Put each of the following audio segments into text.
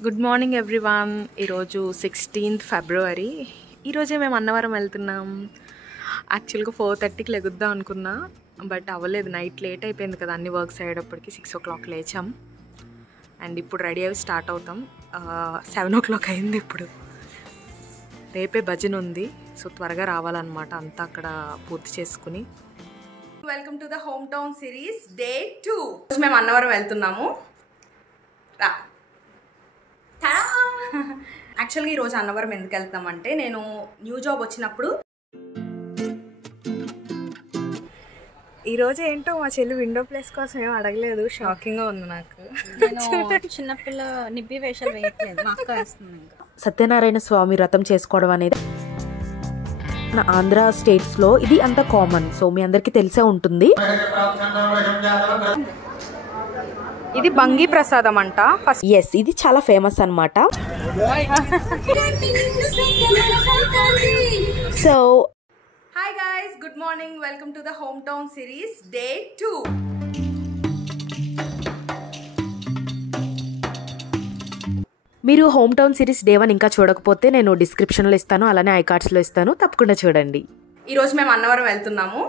Good morning everyone. ఈరోజు 16th ఫిబ్రవరి. ఈరోజే మేము అన్నవరం వెళ్తున్నాం. యాక్చువల్గా 4:30కి లెగుద్దాం అనుకున్నా, బట్ అవ్వలేదు. నైట్ లేట్ అయిపోయింది కదా, అన్ని వర్క్స్ అయ్యేటప్పటికి 6 o'clock లేచాం. అండ్ ఇప్పుడు రెడీ అయ్యి స్టార్ట్ అవుతాం. 7 o'clock అయింది. ఇప్పుడు రేపే భజన ఉంది, సో త్వరగా రావాలన్నమాట. అంతా అక్కడ పూర్తి చేసుకుని. Welcome to the home town series day 2. మేము అన్నవరం వెళ్తున్నాము. యాక్చువల్గా ఈరోజు అన్నవరం ఎందుకు వెళ్తామంటే, నేను న్యూ జాబ్ వచ్చినప్పుడు ఈరోజు ఏంటో మా చెల్లి విండో ప్లేస్ కోసం ఏం అడగలేదు. షాకింగ్గా ఉంది నాకు. చిన్నపిల్ల నిబ్బి వేషాలు వేయట్లేదు, మా అక్క వేస్తుంది. సత్యనారాయణ స్వామి వ్రతం చేసుకోవడం అనేది మన ఆంధ్ర స్టేట్స్లో ఇది అంత కామన్, సో మీ అందరికీ తెలిసే ఉంటుంది. ఇది బంగి ప్రసాదం అంట. ఫస్ట్ ఎస్, ఇది చాలా ఫేమస్ అన్నమాట. So hi guys, good morning. Welcome to the home town series day 2. మీరు హోమ్ టౌన్ సిరీస్ డే 1 ఇంకా చూడకపోతే నేను డిస్క్రిప్షన్లో ఇస్తాను, అలానే ఐకార్డ్స్లో ఇస్తాను, తప్పకుండా చూడండి. ఈరోజు మేము అన్నవరం వెళ్తున్నాము.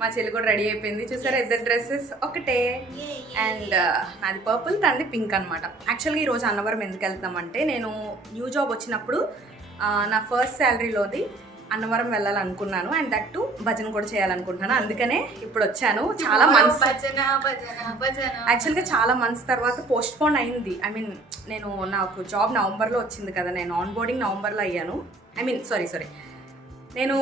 మా చెల్లి కూడా రెడీ అయిపోయింది. చూసారా, ఇద్దరు డ్రెస్సెస్ ఒకటే. అండ్ నాది పర్పుల్, తనది పింక్ అనమాట. యాక్చువల్గా ఈరోజు అన్నవరం ఎందుకు వెళ్తామంటే, నేను న్యూ జాబ్ వచ్చినప్పుడు నా ఫస్ట్ శాలరీలోది అన్నవరం వెళ్ళాలనుకున్నాను. అండ్ దట్ టు భజన కూడా చేయాలనుకుంటున్నాను. అందుకనే ఇప్పుడు వచ్చాను. చాలా మంత్స్, యాక్చువల్గా చాలా మంత్స్ తర్వాత పోస్ట్ పోన్ అయింది. ఐ మీన్, నాకు జాబ్ నవంబర్లో వచ్చింది కదా, నేను ఆన్ బోర్డింగ్ నవంబర్లో అయ్యాను. సారీ నేను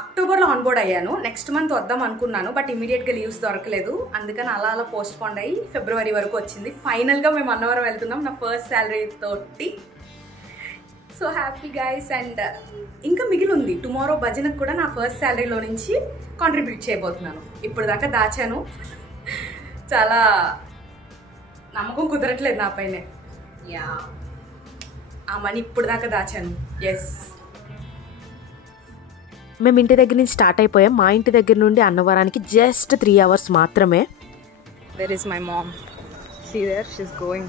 అక్టోబర్లో ఆన్ బోర్డ్ అయ్యాను. నెక్స్ట్ మంత్ వద్దాం అనుకున్నాను, బట్ ఇమీడియట్గా లీవ్స్ దొరకలేదు. అందుకని అలా పోస్ట్ పోన్ అయ్యి ఫిబ్రవరి వరకు వచ్చింది. ఫైనల్గా మేము అన్నవరం వెళ్తున్నాం నా ఫస్ట్ శాలరీ తోటి. So happy guys. అండ్ ఇంకా మిగిలి ఉంది. టుమారో భజనకు కూడా నా ఫస్ట్ శాలరీలో నుంచి కాంట్రిబ్యూట్ చేయబోతున్నాను. ఇప్పుడు దాకా దాచాను, చాలా నమ్మకం కుదరట్లేదు నా పైనే. ఆ మనీ ఇప్పుడు దాకా దాచాను. ఎస్, మేము ఇంటి దగ్గర నుంచి స్టార్ట్ అయిపోయాం. మా ఇంటి దగ్గర నుండి అన్నవరానికి జస్ట్ 3 hours మాత్రమే. There is my mom. See there, she's going.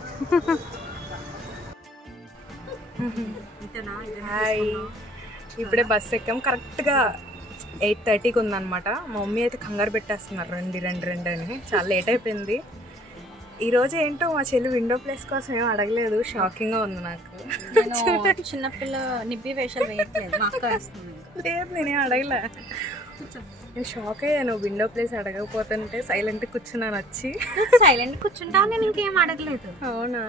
Hi, ఇప్పుడే బస్ ఎక్కాం. కరెక్ట్గా 8:30కి ఉందన్నమాట. మా మమ్మీ అయితే కంగారు పెట్టేస్తున్నారు, రండి అని. చాలా లేట్ అయిపోయింది. ఈరోజు ఏంటో మా చెల్లి విండో ప్లేస్ కోసం ఏం అడగలేదు. షాకింగ్గా ఉంది నాకు. చిన్నపిల్ల నిబ్బి వేషాలు వేయట్లేదు, మా అక్క వేస్తుంది. లేదు, నేనేం అడగలే. నేను షాక్ అయ్యాను. విండో ప్లేస్ అడగకపోతుంటే సైలెంట్ కూర్చున్నాను వచ్చి. సైలెంట్ కూర్చుంటా, నేను ఇంకేం అడగలేదు. అవునా?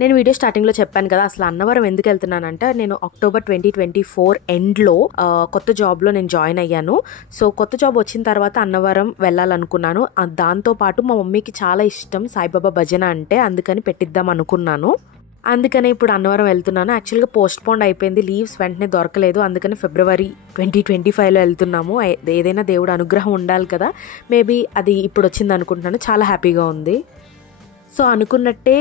నేను వీడియో స్టార్టింగ్లో చెప్పాను కదా, అసలు అన్నవరం ఎందుకు వెళ్తున్నానంటే, నేను అక్టోబర్ 2024 ఎండ్లో కొత్త జాబ్లో నేను జాయిన్ అయ్యాను. సో కొత్త జాబ్ వచ్చిన తర్వాత అన్నవరం వెళ్ళాలనుకున్నాను. దాంతోపాటు మా మమ్మీకి చాలా ఇష్టం సాయిబాబా భజన అంటే, అందుకని పెట్టిద్దాం అనుకున్నాను. అందుకనే ఇప్పుడు అన్నవరం వెళ్తున్నాను. యాక్చువల్గా పోస్ట్ పోన్ అయిపోయింది, లీవ్స్ వెంటనే దొరకలేదు. అందుకని ఫిబ్రవరి 2025లో వెళ్తున్నాము. ఏదైనా దేవుడు అనుగ్రహం ఉండాలి కదా, మేబీ అది ఇప్పుడు వచ్చింది అనుకుంటున్నాను. చాలా హ్యాపీగా ఉంది. సో అనుకున్నట్టే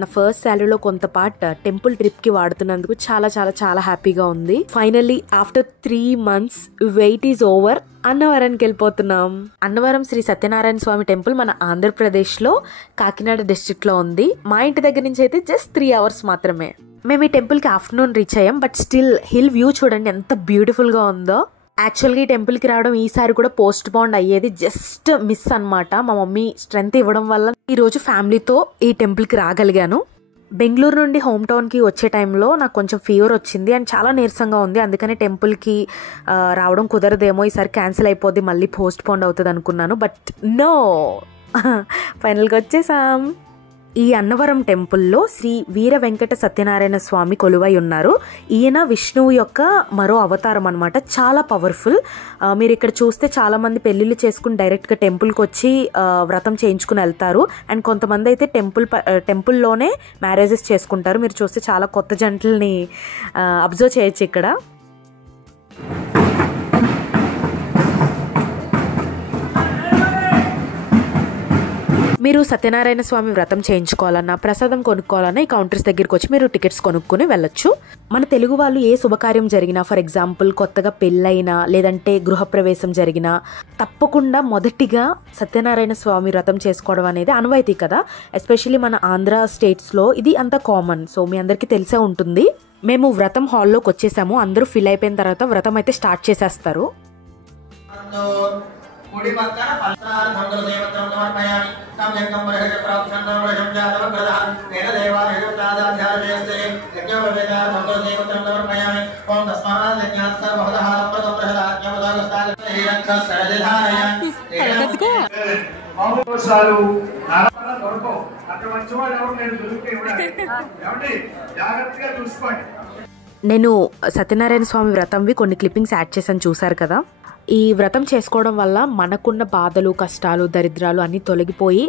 నా ఫస్ట్ శాలరీలో కొంత పార్ట్ టెంపుల్ ట్రిప్కి వాడుతున్నందుకు చాలా చాలా చాలా హ్యాపీగా ఉంది. Finally after 3 months wait is over. అన్నవరానికి వెళ్ళిపోతున్నాం. అన్నవరం శ్రీ సత్యనారాయణ స్వామి టెంపుల్ మన ఆంధ్రప్రదేశ్లో కాకినాడ డిస్ట్రిక్ట్లో ఉంది. మా ఇంటి దగ్గర నుంచి అయితే జస్ట్ 3 hours మాత్రమే. మేము ఈ టెంపుల్కి ఆఫ్టర్నూన్ రీచ్ అయ్యాం, బట్ స్టిల్ హిల్ వ్యూ చూడండి ఎంత బ్యూటిఫుల్గా ఉందో. యాక్చువల్గా ఈ టెంపుల్కి రావడం ఈసారి కూడా పోస్ట్ పోన్ అయ్యేది, జస్ట్ మిస్ అనమాట. మా మమ్మీ స్ట్రెంత్ ఇవ్వడం వల్ల ఈరోజు ఫ్యామిలీతో ఈ టెంపుల్కి రాగలిగాను. బెంగళూరు నుండి హోమ్ టౌన్కి వచ్చే టైంలో నాకు కొంచెం ఫీవర్ వచ్చింది అండ్ చాలా నీరసంగా ఉంది. అందుకని టెంపుల్కి రావడం కుదరదేమో, ఈసారి క్యాన్సిల్ అయిపోద్ది, మళ్ళీ పోస్ట్ పోన్ అవుతుంది అనుకున్నాను. బట్ నో, ఫైనల్గా వచ్చేసాం. ఈ అన్నవరం టెంపుల్లో శ్రీ వీర వెంకట సత్యనారాయణ స్వామి కొలువై ఉన్నారు. ఈయన విష్ణువు యొక్క మరో అవతారం అనమాట. చాలా పవర్ఫుల్. మీరు ఇక్కడ చూస్తే చాలామంది పెళ్ళిళ్ళు చేసుకుని డైరెక్ట్గా టెంపుల్కి వచ్చి వ్రతం చేయించుకుని వెళ్తారు. అండ్ కొంతమంది అయితే టెంపుల్లోనే మ్యారేజెస్ చేసుకుంటారు. మీరు చూస్తే చాలా కొత్త జంటల్ని అబ్జర్వ్ చేయొచ్చు ఇక్కడ. మీరు సత్యనారాయణ స్వామి వ్రతం చేయించుకోవాలన్నా ప్రసాదం కొనుక్కోవాలన్నా ఈ కౌంటర్స్ దగ్గరికి వచ్చి మీరు టికెట్స్ కొనుక్కొని వెళ్ళొచ్చు. మన తెలుగు వాళ్ళు ఏ శుభకార్యం జరిగినా, ఫర్ ఎగ్జాంపుల్ కొత్తగా పెళ్ళైనా లేదంటే గృహప్రవేశం జరిగినా తప్పకుండా మొదటిగా సత్యనారాయణ స్వామి వ్రతం చేసుకోవడం అనేది ఆనవాయితీ కదా. ఎస్పెషల్లీ మన ఆంధ్ర స్టేట్స్లో ఇది అంత కామన్. సో మీ అందరికీ తెలిసే ఉంటుంది. మేము వ్రతం హాల్లోకి వచ్చేసాము. అందరూ ఫిల్ అయిపోయిన తర్వాత వ్రతం అయితే స్టార్ట్ చేసేస్తారు. कुड़ी पत्तर पल्लार मंगल देवत्रम समर्पयामि तम यज्ञं वर्षे प्राप्तं वर्षं जातवक्रदा तेन देवालयं दादाध्यादेशे यज्ञोपवेदा मंगल देवत्रम समर्पयामि ओम तस्मात् यज्ञात् सर्वदा प्रदप्रहदाज्ञमदागस्तात् हिरण्यः सरदिधारयामि అవసరాలు నారాయణ దొరకో అంత మంచివాడు ఎవరు నేను దొరికితే ఏమండి జాగ్రత్తగా చూసుకోండి. నేను సత్యనారాయణ స్వామి వ్రతంవి కొన్ని క్లిప్పింగ్స్ యాడ్ చేశాను, చూసారు కదా. ఈ వ్రతం చేసుకోవడం వల్ల మనకున్న బాధలు, కష్టాలు, దరిద్రాలు అన్నీ తొలగిపోయి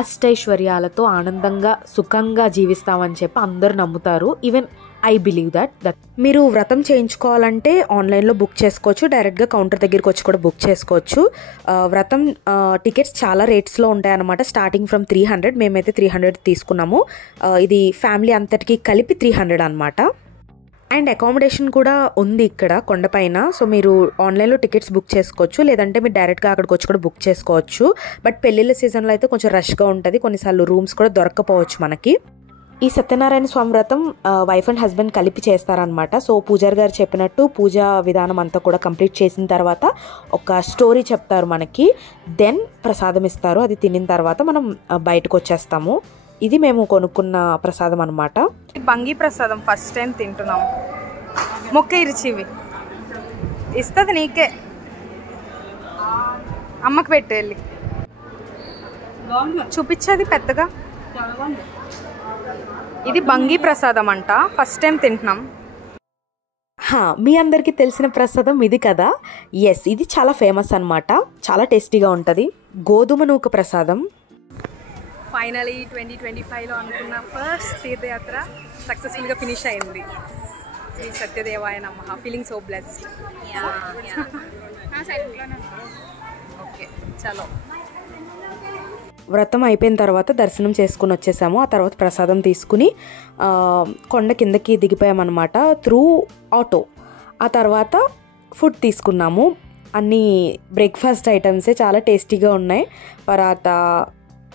అష్టైశ్వర్యాలతో ఆనందంగా సుఖంగా జీవిస్తామని చెప్పి అందరూ నమ్ముతారు. ఈవెన్ ఐ బిలీవ్ దట్ మీరు వ్రతం చేయించుకోవాలంటే ఆన్లైన్లో బుక్ చేసుకోవచ్చు, డైరెక్ట్గా కౌంటర్ దగ్గరికి వచ్చి కూడా బుక్ చేసుకోవచ్చు. వ్రతం టికెట్స్ చాలా రేట్స్లో ఉంటాయి అన్నమాట. స్టార్టింగ్ ఫ్రమ్ 300, మేమైతే 300 తీసుకున్నాము. ఇది ఫ్యామిలీ అంతటికి కలిపి 300 అనమాట. అండ్ అకామిడేషన్ కూడా ఉంది ఇక్కడ కొండపైన. సో మీరు ఆన్లైన్లో టికెట్స్ బుక్ చేసుకోవచ్చు, లేదంటే మీరు డైరెక్ట్గా అక్కడికి వచ్చి కూడా బుక్ చేసుకోవచ్చు. బట్ పెళ్ళిళ్ళ సీజన్లో అయితే కొంచెం రష్గా ఉంటుంది, కొన్నిసార్లు రూమ్స్ కూడా దొరక్కపోవచ్చు మనకి. ఈ సత్యనారాయణ స్వామి వ్రతం వైఫ్ అండ్ హస్బెండ్ కలిపి చేస్తారనమాట. సో పూజారి గారు చెప్పినట్టు పూజా విధానం అంతా కూడా కంప్లీట్ చేసిన తర్వాత ఒక స్టోరీ చెప్తారు మనకి, దెన్ ప్రసాదం ఇస్తారు. అది తినిన తర్వాత మనం బయటకు వచ్చేస్తాము. ఇది మేము కొనుక్కున్న ప్రసాదం అనమాట. బంగి ప్రసాదం ఫస్ట్ టైం తింటున్నాము. మొక్క ఇరిచివి ఇస్తుంది నీకే, అమ్మకి పెట్టు వెళ్ళి చూపించేది పెద్దగా. ఇది బంగి ప్రసాదం అంట, ఫస్ట్ టైం తింటున్నాం. మీ అందరికీ తెలిసిన ప్రసాదం ఇది కదా. ఎస్, ఇది చాలా ఫేమస్ అనమాట, చాలా టేస్టీగా ఉంటుంది. గోధుమ నూక ప్రసాదం. ఫైనలీ 2025లో అనుకున్న ఫస్ట్ తీర్థయాత్ర సక్సెస్ఫుల్గా ఫినిష్ అయింది. శ్రీ సత్యదేవాయ నమః. Feeling so blessed. ఓకే చలో. వ్రతం అయిపోయిన తర్వాత దర్శనం చేసుకుని వచ్చేసాము. ఆ తర్వాత ప్రసాదం తీసుకుని కొండ కిందకి దిగిపోయామన్నమాట త్రూ ఆటో. ఆ తర్వాత ఫుడ్ తీసుకున్నాము. అన్నీ బ్రేక్ఫాస్ట్ ఐటమ్సే, చాలా టేస్టీగా ఉన్నాయి. పరాటా,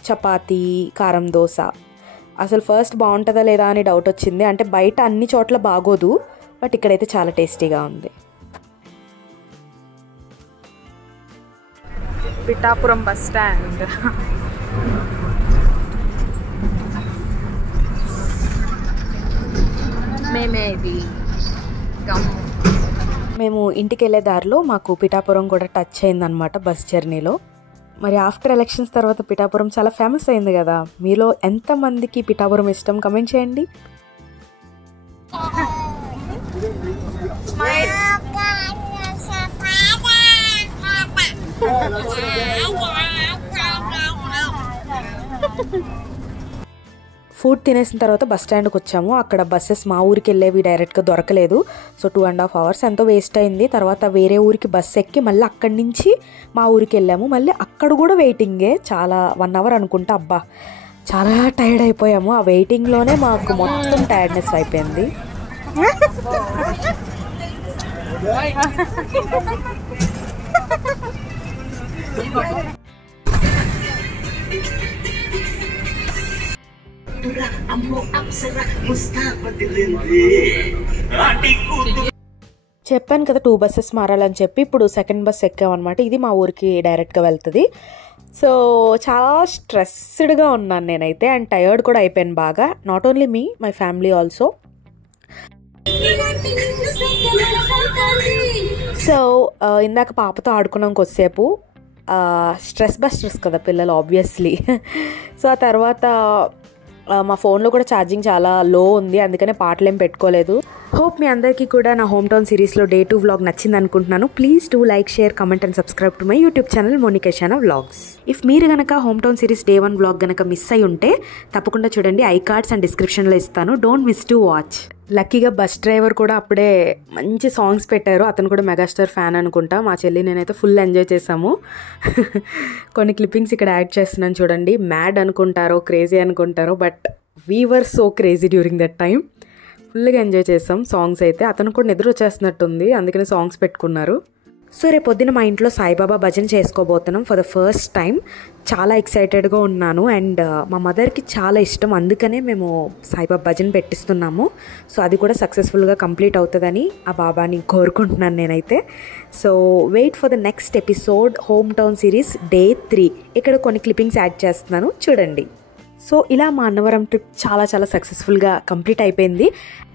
చపాతీ, కారం దోశ. అసలు ఫస్ట్ బాగుంటుందా లేదా అని డౌట్ వచ్చింది. అంటే బయట అన్ని చోట్ల బాగోదు, బట్ ఇక్కడైతే చాలా టేస్టీగా ఉంది. Pithapuram bus stand. మేము ఇంటికి వెళ్ళే దారిలో మాకు పిఠాపురం కూడా టచ్ అయిందనమాట బస్ జర్నీలో. మరి ఆఫ్టర్ ఎలక్షన్స్ తర్వాత పిఠాపురం చాలా ఫేమస్ అయింది కదా. మీలో ఎంతమందికి పిఠాపురం ఇష్టం కమెంట్ చేయండి. ఫుడ్ తినేసిన తర్వాత బస్ స్టాండ్కి వచ్చాము. అక్కడ బస్సెస్ మా ఊరికి వెళ్ళేవి డైరెక్ట్గా దొరకలేదు. సో 2.5 hours ఎంతో వేస్ట్ అయింది. తర్వాత వేరే ఊరికి బస్ ఎక్కి మళ్ళీ అక్కడి నుంచి మా ఊరికి వెళ్ళాము. మళ్ళీ అక్కడ కూడా వెయిటింగే, చాలా 1 hour అనుకుంటా. అబ్బా చాలా టైర్డ్ అయిపోయాము. ఆ వెయిటింగ్లోనే మాకు మొత్తం టైర్డ్నెస్ అయిపోయింది. చెప్పాను కదా 2 buses మారాలని చెప్పి. ఇప్పుడు సెకండ్ బస్ ఎక్కామన్నమాట. ఇది మా ఊరికి డైరెక్ట్గా వెళ్తుంది. సో చాలా స్ట్రెస్డ్గా ఉన్నాను నేనైతే, అండ్ టయర్డ్ కూడా అయిపోయాను బాగా. Not only me, my family also. So ఇందాక పాపతో ఆడుకున్నాం కొద్దిసేపు. స్ట్రెస్ బస్టర్స్ కదా పిల్లలు ఆబ్వియస్లీ. సో ఆ తర్వాత మా ఫోన్లో కూడా ఛార్జింగ్ చాలా లో ఉంది, అందుకనే పాటలు ఏం పెట్టుకోలేదు. హోప్ మీ అందరికీ కూడా నా హోమ్ టౌన్ సిరీస్లో డే 2 వ్లాగ్ నచ్చింది అనుకుంటున్నాను. Please do like, share, comment and subscribe to my YouTube channel Monika Shana vlogs. If మీరు కనుక home town series day 1 vlog కనుక మిస్ అయి ఉంటే తప్పకుండా చూడండి. ఐ కార్డ్స్ అండ్ డిస్క్రిప్షన్లో ఇస్తాను. Don't miss to watch. లక్కీగా బస్ డ్రైవర్ కూడా అప్పుడే మంచి సాంగ్స్ పెట్టారు. అతను కూడా మెగాస్టార్ ఫ్యాన్ అనుకుంటా. మా చెల్లి నేనైతే ఫుల్ ఎంజాయ్ చేసాము. కొన్ని క్లిప్పింగ్స్ ఇక్కడ యాడ్ చేస్తున్నాను చూడండి. మ్యాడ్ అనుకుంటారో, క్రేజీ అనుకుంటారో, but we were so crazy during that time. ఫుల్గా ఎంజాయ్ చేసాం. సాంగ్స్ అయితే అతను కూడా నిద్ర వచ్చేస్తున్నట్టుంది, అందుకని సాంగ్స్ పెట్టుకున్నారు. సో రేపు పొద్దున మా ఇంట్లో సాయిబాబా భజన చేసుకోబోతున్నాం ఫర్ ద ఫస్ట్ టైం. చాలా ఎక్సైటెడ్గా ఉన్నాను. అండ్ మా మదర్కి చాలా ఇష్టం, అందుకనే మేము సాయిబాబా భజన పెట్టిస్తున్నాము. సో అది కూడా సక్సెస్ఫుల్గా కంప్లీట్ అవుతుందని ఆ బాబాని కోరుకుంటున్నాను నేనైతే. So wait for the next episode home town series day 3. ఇక్కడ కొన్ని క్లిప్పింగ్స్ యాడ్ చేస్తున్నాను చూడండి. సో ఇలా మా అన్నవరం ట్రిప్ చాలా సక్సెస్ఫుల్గా కంప్లీట్ అయిపోయింది.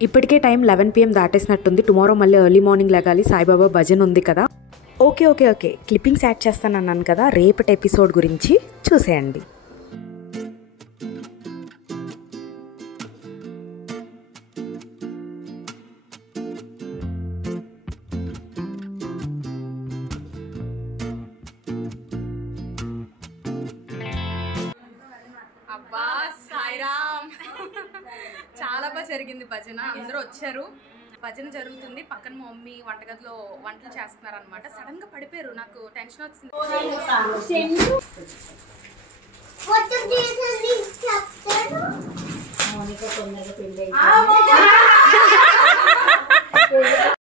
ఇప్పటికే టైం 11 PM దాటేసినట్టుంది. టుమారో మళ్ళీ ఎర్లీ మార్నింగ్ లెగాలి. సాయిబాబా భజన్ ఉంది కదా. ఓకే క్లిప్పింగ్స్ యాడ్ చేస్తానన్నాను కదా. రేపటి ఎపిసోడ్ గురించి చూసేయండి. అబ్బా సాయిరామ్. చాలా బాగా జరిగింది భజన. అందరూ వచ్చారు, భజన జరుగుతుంది. పక్కన మా మమ్మీ వంటగదిలో వంటలు చేస్తున్నారు అనమాట. సడన్ గా పడిపోయారు, నాకు టెన్షన్ వచ్చింది.